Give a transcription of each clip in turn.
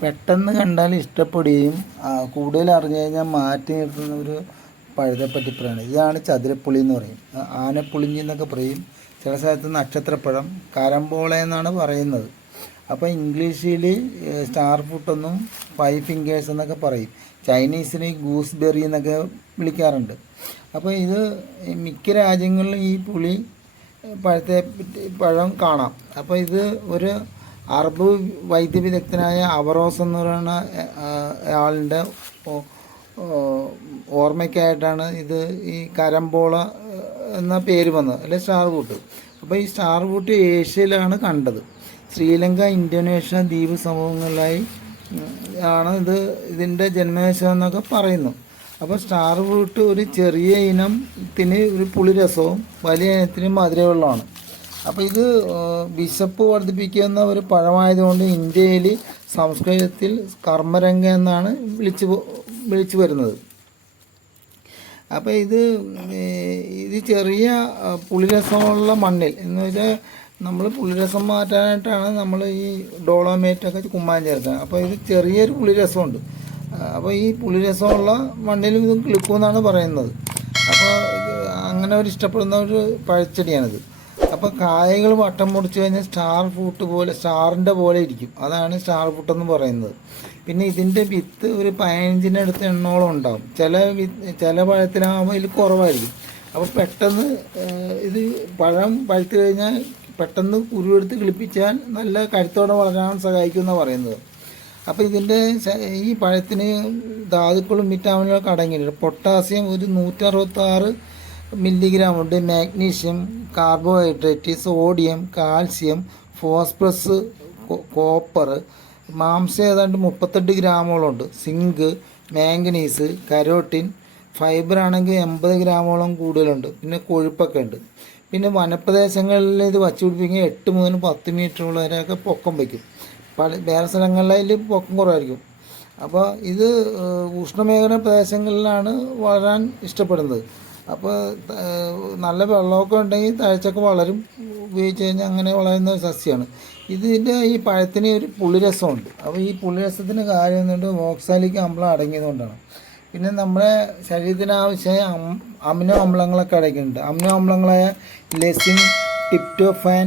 പെട്ടെന്ന് കണ്ടാൽ ഇഷ്ടപ്പെടുകയും കൂടുതൽ അറിഞ്ഞു കഴിഞ്ഞാൽ മാറ്റി നിർത്തുന്ന ഒരു പഴുതപ്പറ്റിപ്പഴമാണ്. ഇതാണ് ചതുരപ്പുളി എന്ന് പറയും, ആനപ്പുളിഞ്ഞി എന്നൊക്കെ പറയും. ചില സ്ഥലത്ത് നക്ഷത്രപ്പഴം, കരമ്പോള എന്നാണ് പറയുന്നത്. അപ്പോൾ ഇംഗ്ലീഷിൽ സ്റ്റാർ ഫ്രൂട്ട് എന്നും 5 ഫിംഗേഴ്സ് എന്നൊക്കെ പറയും. ചൈനീസിന് ഗൂസ്ബെറി എന്നൊക്കെ വിളിക്കാറുണ്ട്. അപ്പോൾ ഇത് മിക്ക രാജ്യങ്ങളിലും ഈ പുളി പഴം കാണാം. അപ്പോൾ ഇത് ഒരു അറബ് വൈദ്യവിദഗ്ധനായ അവറോസ് എന്ന് പറയുന്ന ആളിൻ്റെ ഓർമ്മയ്ക്കായിട്ടാണ് ഇത് ഈ കരമ്പോള എന്ന പേര് വന്നത്, അല്ലെ സ്റ്റാർ ഫ്രൂട്ട്. അപ്പോൾ ഈ സ്റ്റാർ ഫ്രൂട്ട് ഏഷ്യയിലാണ് കണ്ടത്. ശ്രീലങ്ക, ഇന്തോനേഷ്യ ദ്വീപ് സമൂഹങ്ങളിലായി ആണ് ഇതിൻ്റെ ജന്മദേശം എന്നൊക്കെ പറയുന്നു. അപ്പോൾ സ്റ്റാർ ഫ്രൂട്ട് ഒരു ചെറിയ ഇനത്തിന് ഒരു പുളിരസവും വലിയ ഇനത്തിന് മധുരമുള്ളതാണ്. അപ്പോൾ ഇത് വിശപ്പ് വർദ്ധിപ്പിക്കുന്ന ഒരു പഴമായതുകൊണ്ട് ഇന്ത്യയിൽ സംസ്കൃതത്തിൽ കർമ്മരംഗ എന്നാണ് വിളിച്ചു വരുന്നത്. അപ്പോൾ ഇത് ചെറിയ പുളിരസമുള്ള മണ്ണിൽ എന്ന് വെച്ചാൽ നമ്മൾ പുളിരസം മാറ്റാനായിട്ടാണ് നമ്മൾ ഈ ഡോളോമേറ്റൊക്കെ കുമ്മായം ചേർക്കുന്നത്. അപ്പോൾ ഇത് ചെറിയൊരു പുളിരസമുണ്ട്. അപ്പോൾ ഈ പുളിരസമുള്ള മണ്ണിലും ഇത് കിളിക്കുമെന്നാണ് പറയുന്നത്. അപ്പോൾ അങ്ങനെ ഒരു ഇഷ്ടപ്പെടുന്ന ഒരു പഴച്ചെടിയാണിത്. അപ്പോൾ കായകൾ വട്ടം മുറിച്ച് കഴിഞ്ഞാൽ സ്റ്റാർ ഫ്രൂട്ട് പോലെ, സ്റ്റാറിൻ്റെ പോലെ ഇരിക്കും. അതാണ് സ്റ്റാർ ഫ്രൂട്ട് എന്ന് പറയുന്നത്. പിന്നെ ഇതിൻ്റെ വിത്ത് ഒരു 15-അടുത്ത് എണ്ണോളം ഉണ്ടാകും. ചില പഴത്തിലാകുമ്പോൾ ഇതിൽ കുറവായിരിക്കും. അപ്പോൾ പെട്ടെന്ന് ഇത് പഴം പഴുത്ത് കഴിഞ്ഞാൽ പെട്ടെന്ന് കുരുവെടുത്ത് കിളിപ്പിച്ചാൽ നല്ല കരുത്തോടെ വളരാൻ സഹായിക്കുമെന്നാണ് പറയുന്നത്. അപ്പോൾ ഇതിൻ്റെ ഈ പഴത്തിന് ധാതുക്കളും വിറ്റാമിനുകളൊക്കെ അടങ്ങിയിട്ടുണ്ട്. പൊട്ടാസ്യം ഒരു 166 മില്ലിഗ്രാം ഉണ്ട്. Magnesium, carbohydrate, sodium, calcium, phosphorus, copper, മാംസം ഏതാണ്ട് 38 ഗ്രാമോളം ഉണ്ട്. സിങ്ക്, മാംഗനീസ്, കരോട്ടിൻ, ഫൈബർ ആണെങ്കിൽ 80 ഗ്രാമോളം കൂടുതലുണ്ട്. പിന്നെ കൊഴുപ്പൊക്കെ ഉണ്ട്. പിന്നെ വനപ്രദേശങ്ങളിൽ ഇത് വച്ചു പിടിപ്പിക്കുക 8 മുതൽ 10 മീറ്റർ വരെയൊക്കെ പൊക്കം വയ്ക്കും. വേറെ സ്ഥലങ്ങളിൽ പൊക്കം കുറവായിരിക്കും. അപ്പോൾ ഇത് ഉഷ്ണമേഖല പ്രദേശങ്ങളിലാണ് വളരാൻ ഇഷ്ടപ്പെടുന്നത്. അപ്പോൾ നല്ല വെള്ളമൊക്കെ ഉണ്ടെങ്കിൽ തഴച്ചൊക്കെ വളരും. ഉപയോഗിച്ച് കഴിഞ്ഞാൽ അങ്ങനെ വളരുന്ന ഒരു സസ്യമാണ്. ഇതിൻ്റെ ഈ പഴത്തിന് ഒരു പുളിരസമുണ്ട്. അപ്പോൾ ഈ പുളിരസത്തിന് കാര്യം എന്നുണ്ട് ഓക്സാലിക് അമ്ലം അടങ്ങിയതുകൊണ്ടാണ്. പിന്നെ നമ്മുടെ ശരീരത്തിന് ആവശ്യമായ അമിനോ അമ്ലങ്ങളൊക്കെ അടങ്ങിയിട്ടുണ്ട്. അമിനോ അമ്ലങ്ങളായ ലെസിൻ, ടിപ്റ്റോഫാൻ,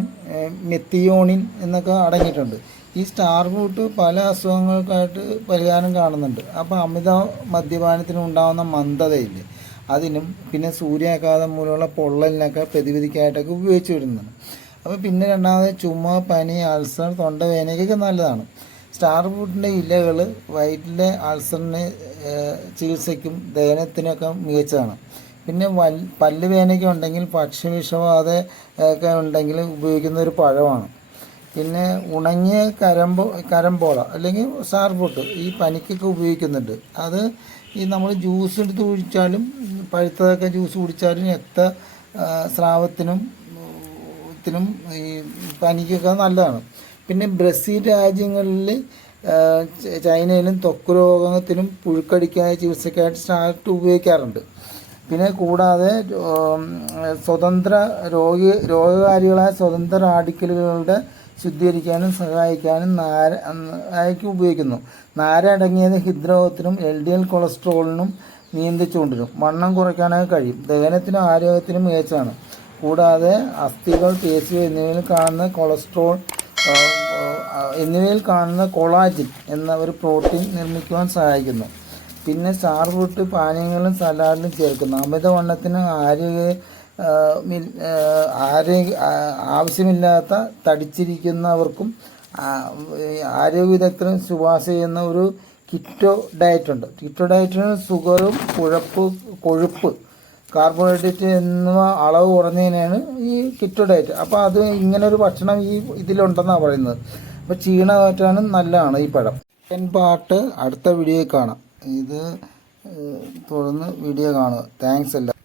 മെത്തിയോണിൻ എന്നൊക്കെ അടങ്ങിയിട്ടുണ്ട്. ഈ സ്റ്റാർ ഫ്രൂട്ട് പല അസുഖങ്ങൾക്കായിട്ട് പരിഹാരം കാണുന്നുണ്ട്. അപ്പോൾ അമിത മദ്യപാനത്തിന് ഉണ്ടാകുന്ന മന്ദതയില്ലേ, അതിനും പിന്നെ സൂര്യാഘാതം മൂലമുള്ള പൊള്ളലിനൊക്കെ പ്രതിവിധിക്കായിട്ടൊക്കെ ഉപയോഗിച്ച് വരുന്നതാണ്. അപ്പോൾ പിന്നെ രണ്ടാമത് ചുമ, പനി, അൾസർ, തൊണ്ടവേദനയ്ക്കൊക്കെ നല്ലതാണ്. സ്റ്റാർ ഫ്രൂട്ടിൻ്റെ ഇലകൾ വയറ്റിലെ അൾസറിന് ചികിത്സയ്ക്കും ദഹനത്തിനൊക്കെ മികച്ചതാണ്. പിന്നെ പല്ല് വേദനയൊക്കെ ഉണ്ടെങ്കിൽ, ഭക്ഷ്യവിഷബാധ ഒക്കെ ഉണ്ടെങ്കിൽ ഉപയോഗിക്കുന്ന ഒരു പഴമാണ്. പിന്നെ ഉണങ്ങിയ കരമ്പോള അല്ലെങ്കിൽ സ്റ്റാർ ഫ്രൂട്ട് ഈ പനിക്കൊക്കെ ഉപയോഗിക്കുന്നുണ്ട്. അത് ഈ നമ്മൾ ജ്യൂസ് എടുത്ത് കുടിച്ചാലും, പഴുത്തതൊക്കെ ജ്യൂസ് കുടിച്ചാലും സ്രാവത്തിനും ഈ പനിക്കൊക്കെ നല്ലതാണ്. പിന്നെ ബ്രസീൽ രാജ്യങ്ങളിൽ, ചൈനയിലും ത്വക്ക് രോഗത്തിനും പുഴുക്കടിക്കായ ചികിത്സയ്ക്കായിട്ട് സ്റ്റാർട്ട് ഉപയോഗിക്കാറുണ്ട്. പിന്നെ കൂടാതെ രോഗകാരികളായ സ്വതന്ത്ര റാഡിക്കലുകളുടെ ശുദ്ധീകരിക്കാനും സഹായിക്കാനും നാരയ്ക്ക് ഉപയോഗിക്കുന്നു. നാര അടങ്ങിയത് ഹൃദ്രോഗത്തിനും LDL കൊളസ്ട്രോളിനും നിയന്ത്രിച്ചുകൊണ്ടിരും. വണ്ണം കുറയ്ക്കാനൊക്കെ കഴിയും. ദഹനത്തിനും ആരോഗ്യത്തിനും മികച്ചതാണ്. കൂടാതെ അസ്ഥികൾ, പേശികൾ എന്നിവയിൽ കാണുന്ന കൊളാജിൻ എന്ന ഒരു പ്രോട്ടീൻ നിർമ്മിക്കുവാൻ സഹായിക്കുന്നു. പിന്നെ സ്റ്റാർ ഫ്രൂട്ട് പാനീയങ്ങളിലും സലാഡിലും ചേർക്കുന്നു. അമിതവണ്ണത്തിന് ആവശ്യമില്ലാത്ത തടിച്ചിരിക്കുന്നവർക്കും ആരോഗ്യ വിദഗ്ധരും ശുപാർശ ചെയ്യുന്ന ഒരു കിറ്റോ ഡയറ്റ് ഉണ്ട്. കിറ്റോ ഡയറ്റിന് ഷുഗറും കൊഴുപ്പ്, കാർബോഹൈഡ്രേറ്റ് എന്നിവ അളവ് കുറഞ്ഞതിനാണ് ഈ കിറ്റോ ഡയറ്റ്. അപ്പോൾ അത് ഇങ്ങനെ ഒരു ഭക്ഷണം ഇതിലുണ്ടെന്നാണ് പറയുന്നത്. അപ്പോൾ ക്ഷീണ മാറ്റാനും നല്ലതാണ് ഈ പഴം. പാട്ട് അടുത്ത വീഡിയോയിൽ കാണാം. ഇത് തുടർന്ന് വീഡിയോ കാണുക. താങ്ക്സ് എല്ലാം.